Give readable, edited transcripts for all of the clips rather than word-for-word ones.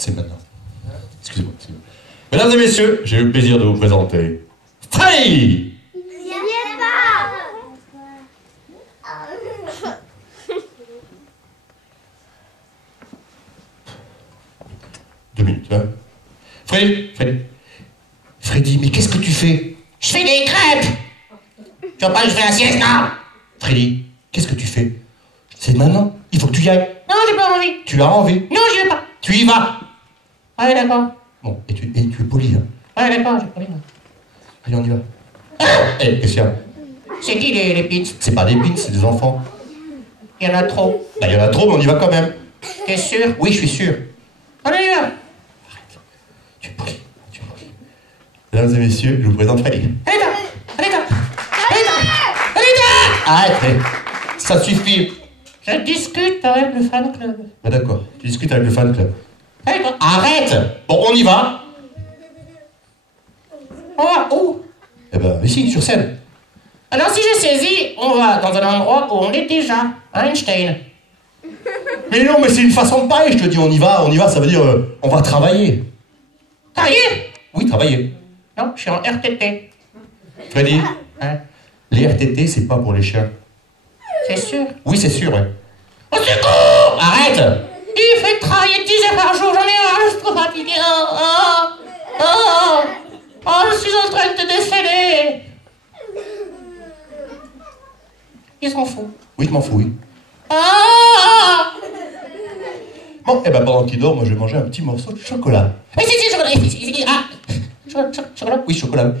C'est maintenant. Excusez-moi. Mesdames et messieurs, j'ai eu le plaisir de vous présenter Freddy. J'y ai pas. 2 minutes, hein. Freddy, mais qu'est-ce que tu fais? Je fais des crêpes. Tu vois pas, je fais la sieste, non? Freddy, qu'est-ce que tu fais? C'est maintenant, il faut que tu y ailles. Non, j'ai pas envie. Tu as envie? Non, j'y vais pas. Tu y vas. Ouais, d'accord. Bon, et tu es poli, hein. Ouais, d'accord, j'ai pas envie. Allez, on y va. Eh, qu'est-ce qu'il y a? C'est qui les pits? C'est pas des pins, c'est des enfants. Il y en a trop. Bah, il y en a trop, mais on y va quand même. T'es sûr? Oui, je suis sûr. Allez, y va. Tu es poli. Mesdames et messieurs, je vous présente Freddy. Allez, là. Allez, là. Allez, là. Allez, là. Arrête, ça suffit. Je discute avec le fan club. Bah d'accord, tu discutes avec le fan club. Allez, là. Arrête. Bon, on y va. On va où? Eh ben, ici, sur scène. Alors, si j'ai saisi, on va dans un endroit où on est déjà. Einstein. Mais non, mais c'est une façon de parler, je te dis, on y va, ça veut dire, on va travailler. Travailler? Oui, travailler. Non, je suis en RTT. Freddy, Hein? les RTT, c'est pas pour les chiens. C'est sûr? Oui, c'est sûr, ouais. Au secours! Arrête. Il fait travailler 10 heures par jour, j'en ai marre, je suis trop fatigué. Oh, je suis en train de te déceler. Ils s'en foutent. Oui, je m'en fous, oui. Ah! Bon, eh ben, pendant qu'il dort, moi, je vais manger un petit morceau de chocolat. Si, chocolat, chocolat. Oui, chocolat. Donne.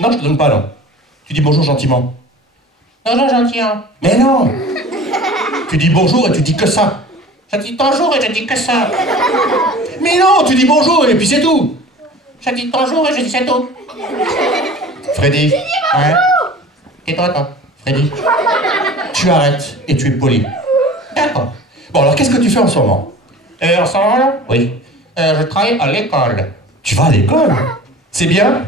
Non, je te donne pas, non. Tu dis bonjour gentiment. Bonjour, gentil, hein. Mais non. Tu dis bonjour et tu dis que ça. Je dis bonjour et je dis que ça. Mais non, tu dis bonjour et puis c'est tout. Je dis bonjour et je dis c'est tout. Freddy. Ouais. Et toi? Freddy. Tu arrêtes et tu es poli. D'accord. Bon, alors qu'est-ce que tu fais en ce moment? En ce moment-là, Oui. je travaille à l'école. Tu vas à l'école? C'est bien?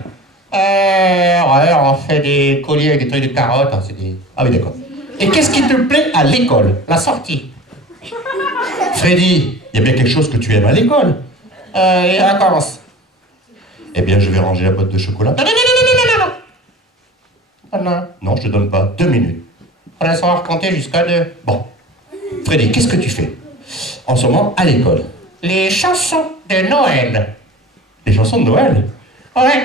Ouais, on fait des colliers avec des trucs de carottes, hein, c'est des... Ah oui, d'accord. Et qu'est-ce qui te plaît à l'école? La sortie. Freddy, il y a bien quelque chose que tu aimes à l'école. Les vacances. Eh bien, je vais ranger la boîte de chocolat. Non. Non. Non, je te donne pas. 2 minutes. On va savoir compter jusqu'à 2. Bon. Freddy, qu'est-ce que tu fais en ce moment à l'école? Les chansons de Noël. Les chansons de Noël? Ouais.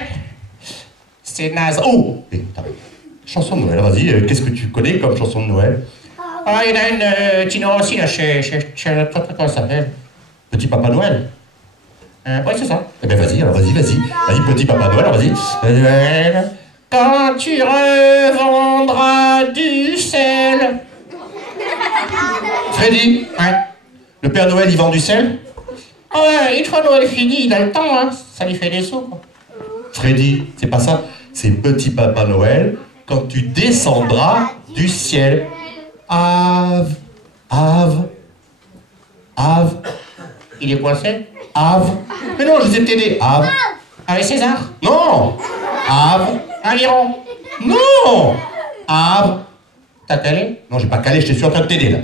C'est naze. Oh! Chanson de Noël, vas-y, qu'est-ce que tu connais comme chanson de Noël? Ah, il y en a une Tino aussi, là, chez le truc, comment ça s'appelle? Petit Papa Noël? Ouais, c'est ça. Eh bien, vas-y, alors vas-y. Vas-y, Petit Papa Noël, alors vas-y. Quand tu revendras du sel. Freddy, Ouais. le Père Noël, il vend du sel? Ah ouais, une fois Noël fini, il a le temps, hein. Ça lui fait des sous, quoi. Freddy, c'est pas ça. C'est Petit Papa Noël quand tu descendras du ciel. Ave. Il est coincé. Ave. Mais non, je sais t'aider. Ave. Avec César. Non. Ave. Aviron. Non. Ave. T'as calé? Non, j'ai pas calé, je suis en train de t'aider là.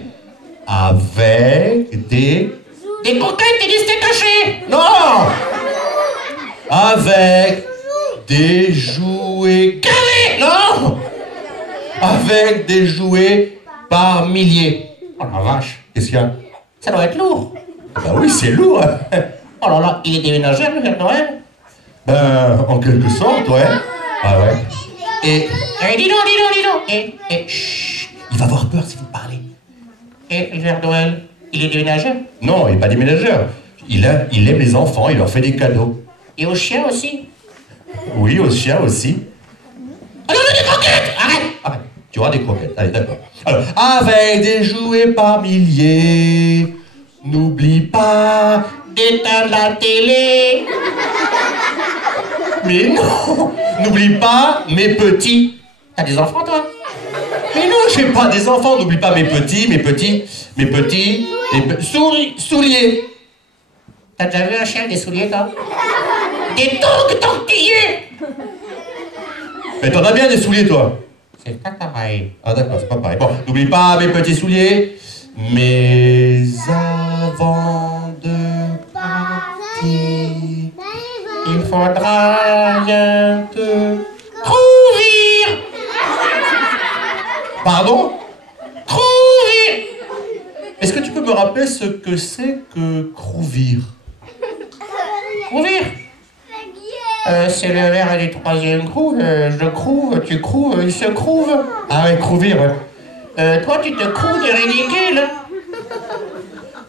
Avec des... Des coquettes et des steaks hachés. Non. Avec des jouets... Carré. Non. Avec des jouets par milliers. Oh la vache. Qu'est-ce qu'il y a? Ça doit être lourd. Bah oui, c'est lourd. Oh là là, il est déménageur, le Père Noël. Ben, en quelque sorte, ouais. Ah ouais. Et Eh, dis donc. Chut. il va avoir peur si vous parlez. Et le Père Noël, il est déménageur. Non, il n'est pas déménageur. Il aime les enfants, il leur fait des cadeaux. Et aux chiens aussi. Oui, aux chiens aussi. Ah non, des croquettes. Arrête. Tu auras des croquettes. Allez, d'accord. Alors, avec des jouets par milliers, n'oublie pas D'éteindre la télé. Mais non, n'oublie pas mes petits. T'as des enfants, toi? Mais non, j'ai pas des enfants, n'oublie pas mes petits, souliers. T'as déjà vu un chien avec des souliers, toi? Des tongs tortillés. Mais t'en as bien des souliers, toi. C'est pas pareil. Ah d'accord, c'est pas pareil. Bon, n'oublie pas mes petits souliers, mais avant de partir... faudra bien te crouvir. Pardon? Crouvir. Est-ce que tu peux me rappeler ce que c'est que crouvir? Crouvir. C'est le verre du troisième crouve. Je crouve, tu crouves, il se crouve. Ah ouais, crouvir, ouais. Toi, tu te crouves des ridicules.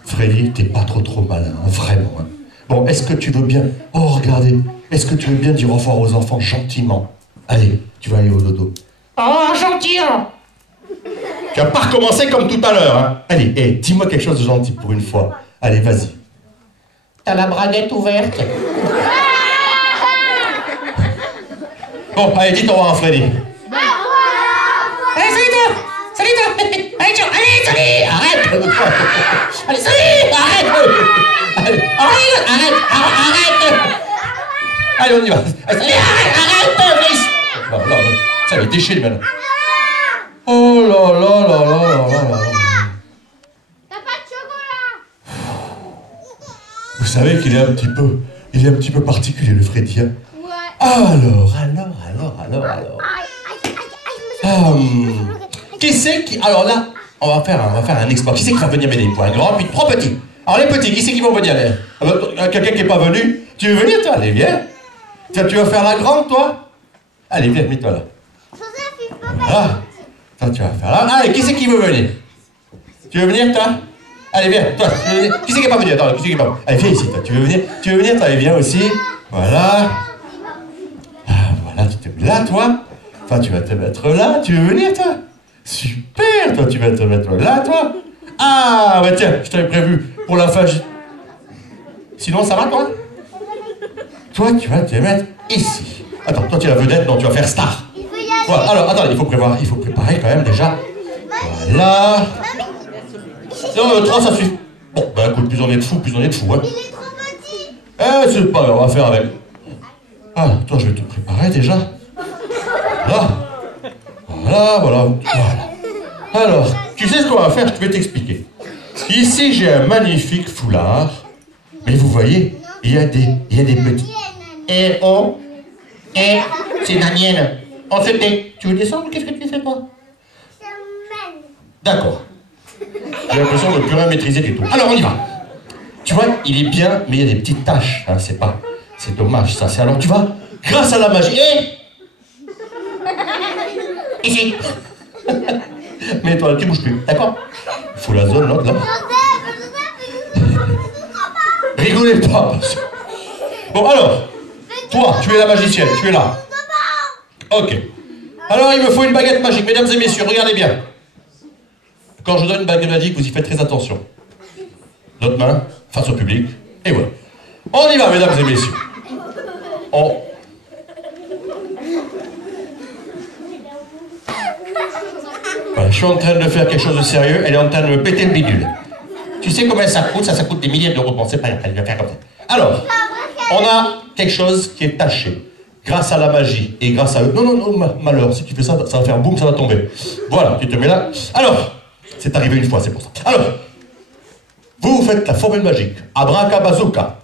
Freddy, t'es pas trop malin, hein, vraiment. Hein. Bon, est-ce que tu veux bien... Oh, regardez. Est-ce que tu veux bien dire au revoir aux enfants gentiment? Allez, tu vas aller au dodo. Oh, gentil. Tu vas pas recommencer comme tout à l'heure, hein. Allez, dis-moi quelque chose de gentil pour une fois. Allez, vas-y. T'as la braguette ouverte. Bon, allez, dis au revoir à Freddy. Allez, salut toi. Salut toi. Allez, ciao. Allez, salut. Arrête. Allez, salut. Arrête. Allez, Arrête. allez, on y va. Allez, Arrête, fils. non, ça va être déchiré maintenant. Oh là là là là là là là. T'as pas de chocolat? Vous savez qu'il est un petit peu particulier, le Freddy, hein. Ouais. Alors. Aïe, Qui c'est qui... Alors là, on va faire un exploit. Qui c'est qui va venir m'aider? Pour un grand, puis trois petits. Alors les petits, qui c'est qui vont venir? Quelqu'un qui n'est pas venu? Tu veux venir, toi? Allez, viens. Tiens, tu vas faire la grande, toi? Allez, viens, mets-toi là. Joseph, il faut pas. Voilà. Toi, tu vas faire là. Allez, qui c'est qui veut venir? Tu veux venir, toi? Allez, viens, toi. Tu veux venir? Qui c'est qui n'est pas venu? Attends, qui c'est qui n'est pas venu? Allez, viens ici, toi. Tu veux venir, toi? Allez, viens aussi. Voilà. Ah, voilà, tu te mets là, toi. Enfin, tu vas te mettre là. Tu veux venir, toi? Super, toi, tu vas te mettre là, toi. Ah, bah tiens, je t'avais prévu pour la fin. Sinon, ça va, toi? Toi, tu vas te mettre ici. Attends, toi, tu es la vedette, non, tu vas faire star. Il faut y aller. Voilà, alors, attends, il faut préparer quand même déjà. Voilà. Non, 3, ça suffit. Bon, bah écoute, plus on est de fous, hein. Il est trop petit. C'est pas grave, on va faire avec. Ah, toi, je vais te préparer déjà. Là. Voilà. Alors, tu sais ce qu'on va faire, je vais t'expliquer. Ici, j'ai un magnifique foulard. Mais vous voyez, il y a des petits. C'est Daniel. On se tait. Tu veux descendre ou qu'est-ce que tu fais, toi? D'accord. J'ai l'impression de ne plus rien maîtriser du tout. Alors, on y va. Tu vois, il est bien, mais il y a des petites taches. Hein, c'est dommage, ça. Alors, tu vas, grâce à la magie... Ici. Mais toi, tu bouges plus, d'accord? Il faut la zone, l'autre, là. Rigolez pas. Bon, alors, toi, tu es la magicienne, tu es là. Ok. Alors, il me faut une baguette magique, mesdames et messieurs, regardez bien. Quand je donne une baguette magique, vous y faites très attention. L'autre main, face au public, et voilà. On y va, mesdames et messieurs. Voilà, je suis en train de faire quelque chose de sérieux, elle est en train de me péter le bidule. Tu sais combien ça coûte? Ça coûte des milliers d'euros. Bon, c'est pas grave, elle va faire comme ça. Alors, on a quelque chose qui est taché. Grâce à la magie et grâce à eux. Non, malheur, si tu fais ça, ça va faire boum, ça va tomber. Voilà, tu te mets là. Alors, c'est arrivé une fois, c'est pour ça. Alors, vous faites la formule magique. Abracabazooka.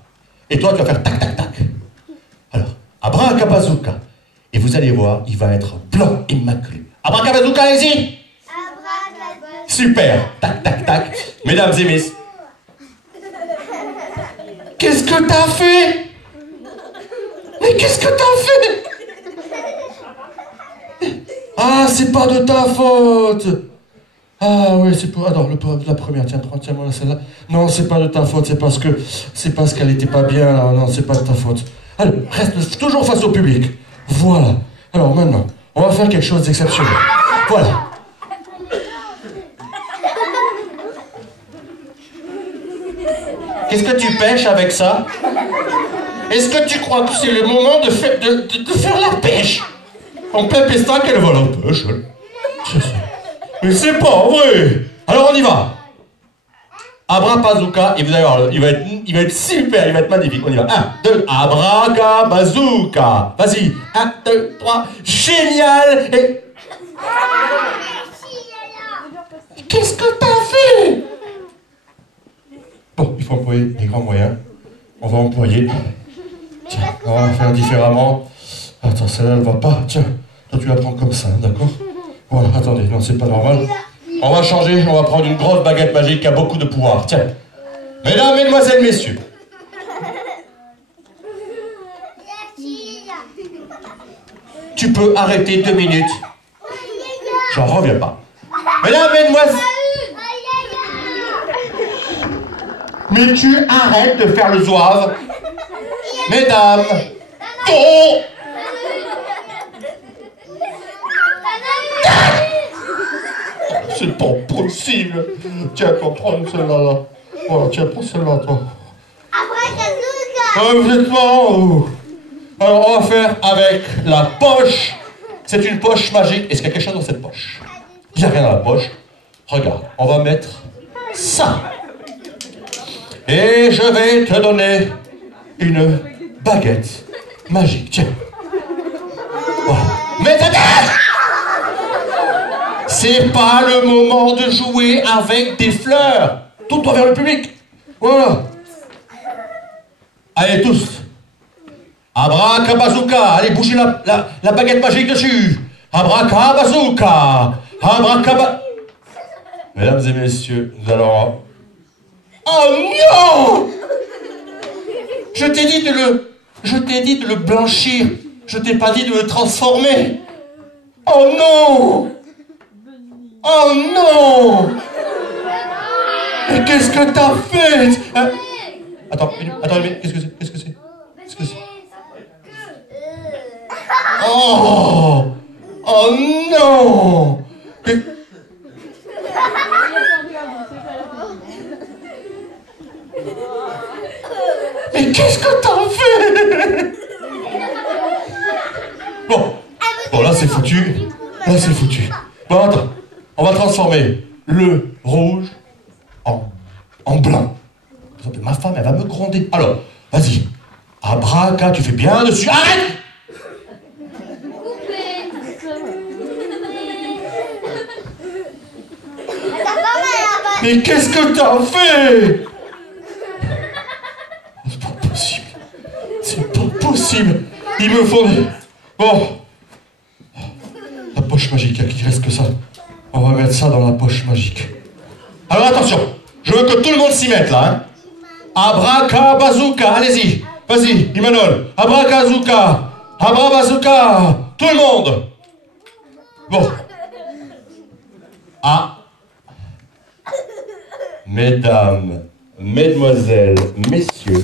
Et toi, tu vas faire tac, tac, tac. Alors, abracabazooka. Et vous allez voir, il va être blanc immaculé. Abracabazooka, allez-y. Super. Tac, tac, tac. Mesdames et messieurs. Qu'est-ce que t'as fait? Mais qu'est-ce que t'as fait? Ah, c'est pas de ta faute. Ah oui, c'est pas... Attends, la première, tiens-moi celle-là. Non, c'est pas de ta faute, c'est parce qu'elle était pas bien, là. Non, c'est pas de ta faute. Allez, reste toujours face au public. Voilà. Alors maintenant, on va faire quelque chose d'exceptionnel. Voilà. Qu'est-ce que tu pêches avec ça? Est-ce que tu crois que c'est le moment de faire la pêche? En plein pestac, elle va la pêche. Mais c'est pas vrai! Alors on y va! Abracabazooka, et vous allez voir, il va être super, il va être magnifique. On y va. 1, 2, abracabazooka! Vas-y! 1, 2, 3, génial! Et... Qu'est-ce que t'as fait? Bon, il faut employer les grands moyens. On va employer... Tiens. On va faire différemment. Attends, celle-là, elle va pas. Tiens, toi, tu la prends comme ça, d'accord? Voilà, attendez, non, c'est pas normal. On va changer, on va prendre une grosse baguette magique qui a beaucoup de pouvoir. Tiens. Mesdames, mesdemoiselles, messieurs. Tu peux arrêter 2 minutes. J'en reviens pas. Mesdames, mesdemoiselles. Mais tu arrêtes de faire le zouave. Mesdames. Oh! C'est pas possible. Tiens, toi, prends celle-là, là. Voilà, tiens, prends celle-là, toi. Vous êtes marrants, vous. Alors, on va faire avec la poche. C'est une poche magique. Est-ce qu'il y a quelque chose dans cette poche? Il n'y a rien dans la poche. Regarde, on va mettre ça. Et je vais te donner une baguette magique. Tiens. Voilà. Mets ta tête! C'est pas le moment de jouer avec des fleurs. Tourne-toi vers le public. Voilà. Allez, tous. Abracabazooka. Allez, bougez la baguette magique dessus. Abracabazooka. Mesdames et messieurs, nous allons... Oh non! Je t'ai dit de le blanchir. Je t'ai pas dit de le transformer. Oh non! Oh non! Mais qu'est-ce que t'as fait? Attends, qu'est-ce que c'est? Qu'est-ce que c'est? Oh! Oh non! Mais qu'est-ce que t'as fait? Bon, là c'est foutu. Là c'est foutu. Bon, attends. On va transformer le rouge en blanc. Ma femme, elle va me gronder. Alors, vas-y. Abraca, tu fais bien dessus. Arrête! Mais qu'est-ce que t'as fait? C'est pas possible. C'est pas possible. Il me faut... Bon. La poche magique, il reste que ça. On va mettre ça dans la poche magique. Alors attention, je veux que tout le monde s'y mette là. Hein. Abracabazooka, allez-y. Vas-y, Imanol. Abracabazooka. Abracabazooka. Tout le monde. Bon. Ah. Mesdames, mesdemoiselles, messieurs.